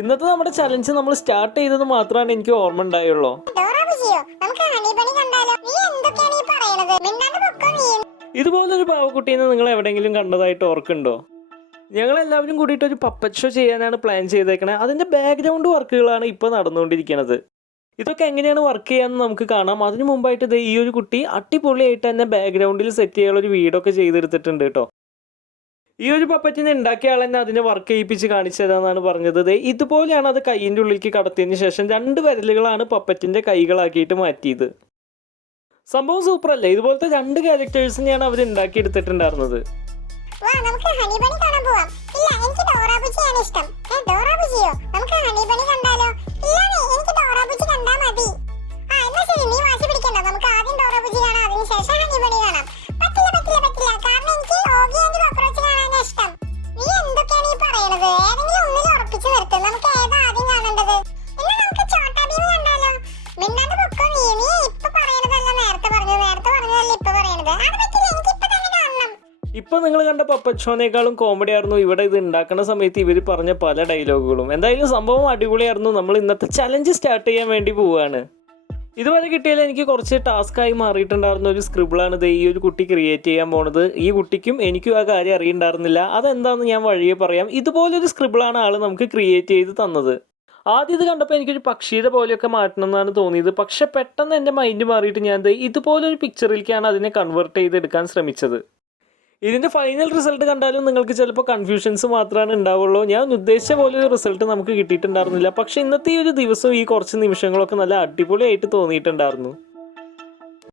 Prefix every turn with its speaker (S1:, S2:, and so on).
S1: ഇന്നത്തെ നമ്മുടെ ചലഞ്ച് നമ്മൾ സ്റ്റാർട്ട് ചെയ്തത് മാത്രമാണ് എനിക്ക് ഓർമ്മ ഉണ്ടായുള്ളൂ. ഇതുപോലൊരു പാവക്കുട്ടീനെ നിങ്ങൾ എവിടെയെങ്കിലും കണ്ടതായിട്ട് ഓർക്കുണ്ടോ ഞങ്ങൾ എല്ലാവരും കൂടിയിട്ട് ഒരു പപ്പറ്റ് ഷോ ചെയ്യാനാണ് പ്ലാൻ ചെയ്തേക്കണേ. അതിന്റെ ബാക്ക്ഗ്രൗണ്ട് വർക്കുകളാണ് ഇപ്പോൾ നടന്നുകൊണ്ടിരിക്കുന്നത് ഇതൊക്കെ എങ്ങനെയാണ് വർക്ക് ചെയ്യാന്ന് നമുക്ക് കാണാം. അതിനു മുമ്പായിട്ട് ഈ ഒരു കുട്ടി അടിപൊളിയായിട്ട് തന്നെ ബാക്ക്ഗ്രൗണ്ടിൽ സെറ്റ് ചെയ്യാനുള്ള ഒരു വീടൊക്കെ ചെയ്തെടുത്തിട്ടുണ്ട് കേട്ടോ. ഈ ഒരു പപ്പറ്റിനെ ഉണ്ടാക്കിയ ആൾ തന്നെ അതിനെ വർക്ക് ചെയ്യിപ്പിച്ച് കാണിച്ചതെന്നാണ് പറഞ്ഞത്. ഇതുപോലെയാണ് അത് കൈയിന്റെ ഉള്ളിലേക്ക് കടത്തിയതിന് ശേഷം രണ്ട് വിരലുകളാണ് പപ്പറ്റിന്റെ കൈകളാക്കിയിട്ട് മാറ്റിയത്. സംഭവം സൂപ്പർ അല്ലേ ഇതുപോലത്തെ രണ്ട് ക്യാരക്ടേഴ്സിനെയാണ് അവർ ഉണ്ടാക്കിയെടുത്തിട്ടുണ്ടായിരുന്നത്
S2: ഹണിബണി ഇഷ്ടം. ഡോറ ബുജിയോ? നമുക്ക് ഹണി ബണി കണ്ടാലോ? ഒന്നിൽ ഉറപ്പിച്ചു നമുക്ക് ഏതാ ആദ്യം കാണേണ്ടത്? എന്നാ നമുക്ക് ചോട്ടാ ഭീം കണ്ടാലോ? മിണ്ടാണ്ട് പൊക്കോ നീ? നീ ഇപ്പൊ പറയണതല്ല നേരത്തെ പറഞ്ഞു നേരത്തെ പറഞ്ഞതല്ല ഇപ്പൊ പറയണത്? അത് പറ്റില്ല എനിക്ക് ഇപ്പൊ തന്നെ കാണണം.
S1: ഇപ്പൊ നിങ്ങൾ കണ്ട പപ്പച്ചോനേക്കാളും കോമഡി ആയിരുന്നു ഇവിടെ ഇത് ഉണ്ടാക്കുന്ന സമയത്ത് ഇവർ പറഞ്ഞ പല ഡയലോഗുകളും എന്തായാലും സംഭവം അടിപൊളിയായിരുന്നു. നമ്മൾ ഇന്നത്തെ ചലഞ്ച് സ്റ്റാർട്ട് ചെയ്യാൻ വേണ്ടി പോവുകയാണ് ഇതുവരെ കിട്ടിയാൽ എനിക്ക് കുറച്ച് ടാസ്ക്കായി മാറിയിട്ടുണ്ടായിരുന്ന ഒരു സ്ക്രിബിളാണ് ഇത് ഈ ഒരു കുട്ടി ക്രിയേറ്റ് ചെയ്യാൻ പോണത്. ഈ കുട്ടിക്കും എനിക്കും ആ കാര്യം അറിയണ്ടായിരുന്നില്ല. അതെന്താണെന്ന് ഞാൻ വഴിയെ പറയാം. ഇതുപോലൊരു സ്ക്രിബിളാണ് ആൾ നമുക്ക് ക്രിയേറ്റ് ചെയ്ത് തന്നത്. ആദ്യം ഇത് കണ്ടപ്പോൾ എനിക്കൊരു പക്ഷിയുടെ പോലെയൊക്കെ മാറ്റണം എന്നാണ് തോന്നിയത്. പക്ഷെ പെട്ടെന്ന് എന്റെ മൈൻഡ് മാറിയിട്ട് ഞാൻ ഇതുപോലൊരു പിക്ചറിലേക്കാണ് അതിനെ കൺവേർട്ട് ചെയ്തെടുക്കാൻ ശ്രമിച്ചത്. ഇതിന്റെ ഫൈനൽ റിസൾട്ട് കണ്ടാലും നിങ്ങൾക്ക് ചിലപ്പോൾ കൺഫ്യൂഷൻസ് മാത്രമാണ് ഉണ്ടാവുള്ളൂ ഞാൻ ഉദ്ദേശിച്ച പോലെ ഒരു റിസൾട്ട് നമുക്ക് കിട്ടിയിട്ടുണ്ടായിരുന്നില്ല. പക്ഷെ ഇന്നത്തെ ഈ ഒരു ദിവസം ഈ കുറച്ച് നിമിഷങ്ങളൊക്കെ നല്ല അടിപൊളിയായിട്ട് തോന്നിയിട്ടുണ്ടായിരുന്നു.